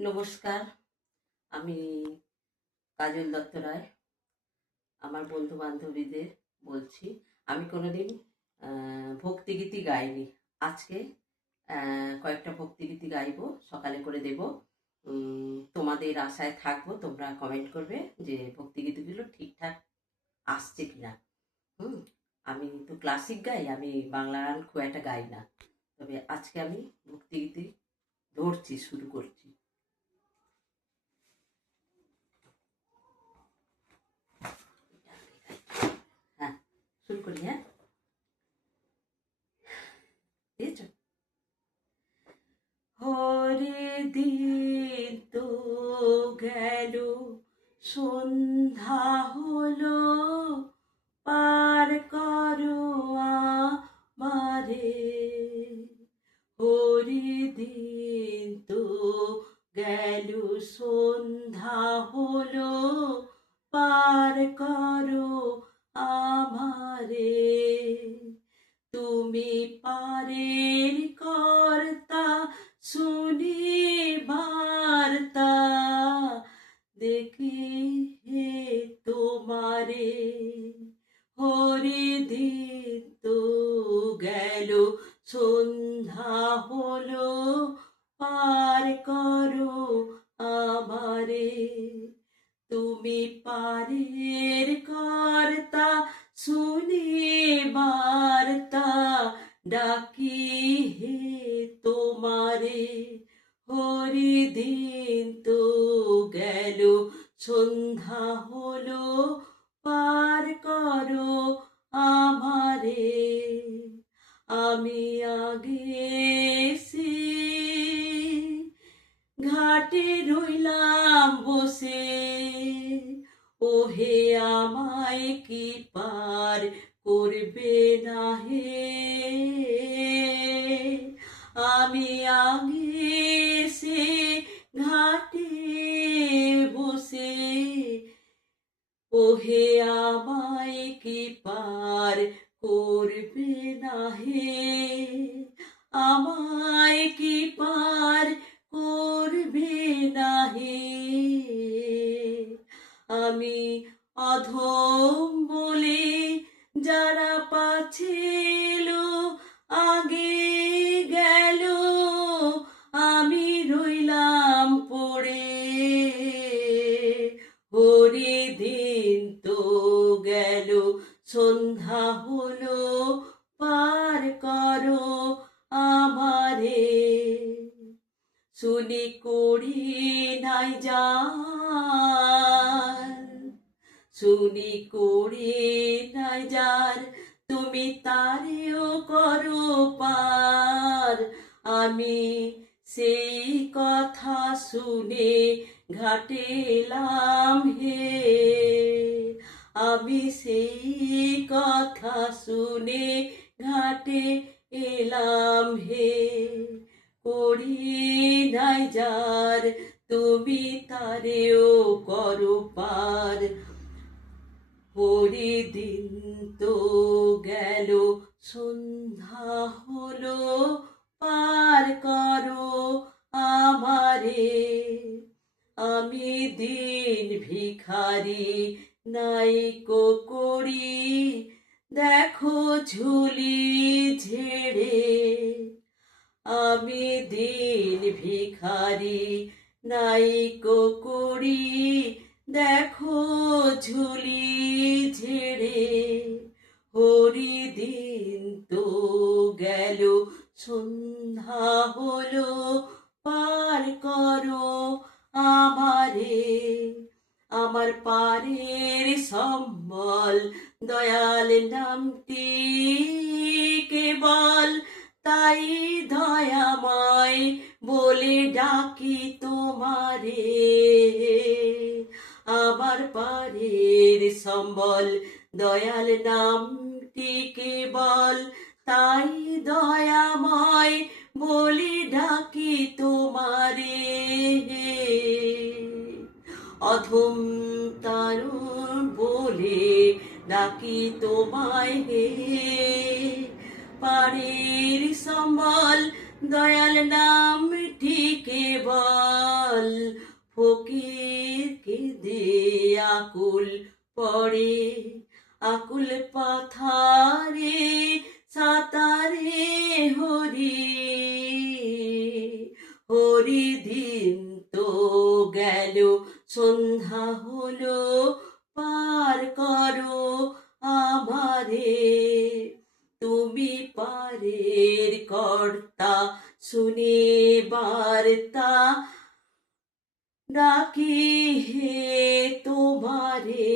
নমস্কার, আমি কাজল দত্ত রায়। আমার বন্ধু বান্ধবীদের বলছি, আমি কোনোদিন ভক্তিগীতি গাইনি। আজকে কয়েকটা ভক্তিগীতি গাইবো, সকালে করে দেব। তোমাদের আশায় থাকবো, তোমরা কমেন্ট করবে যে ভক্তিগীতিগুলো ঠিকঠাক আসছে কিনা। আমি তো ক্লাসিক গাই, আমি বাংলা গান খুব একটা গাই না। তবে আজকে আমি ভক্তিগীতি ধরছি, শুরু করছি। হ্যাঁ, শুরু করি। হ্যাঁ, দিয়েছ? হরে দিন তো গেল, সন্ধ্যা হলো, পার করো আমারে। হরে দিন তো গেল, সন্ধ্যা হলো, পার করো আমারে। তুমি পারের কর্তা, শুনি বার্তা, দেখি হে তোমারে। হরি দিন তো গেল, সন্ধ্যা হলো, পার করো আমারে। তুমি পারের কর্তা, শুনি বার্তা, ডাকি হে তোমারে। হরি দিন তো গেল, সন্ধ্যা হলো, পার করো আমারে। আমি আগে ঘাটে রইলাম বসে, ওহে আমায় কি পার করবে না হে। আমি আগে সে ঘাটে বসে, ওহে আমায় কি পার করবে না হে। আমায় কি পার করবে না হে। আমি অধম বলে যারা পাছিল, আগে গেল, আমি রইলাম পড়ে। হরি দিন তো গেল, সন্ধ্যা হলো, পার করো আমারে। শুনি করি নাই যার, শুনি করি নাই যার, তুমি তারেও করো পার। আমি সেই কথা শুনে ঘাটে এলাম হে। আমি সেই কথা শুনে ঘাটে এলাম হে। করি নাই যার, তুমি তারেও করো পার। হরি দিন তো গেল, সন্ধ্যা হলো, পার করো আমারে। আমি দিন ভিখারি, নাইকো করি, দেখো ঝুলি ঝেড়ে। আমি দিন ভিখারি, নাইকো করি, দেখো ঝুলি ঝেড়ে। হরি দিন তো গেল, সন্ধ্যা হলো, পার করো আমারে। আমার পারের সম্বল দয়াল নামটি কেবল, তাই দয়াময় বলে ডাকি তোমারে। আমার পারের সম্বল দয়াল নামটি কেবল, তাই দয়াময় বলে ডাকি তোমারে। অধম তারুণ বলে ডাকি তোমায় হে। পারের সম্বল দয়াল নামটি কেবল, জল ফকির কেঁদে আকুল পড়ে, আকুল পাথারে সাঁতারে হরি, হরি দিন তো গেল সন্ধ্যা হলো, পার করো আমারে, তুমি পারের কর্তা, শুনে বার্তা ডাকি হে তোমারে।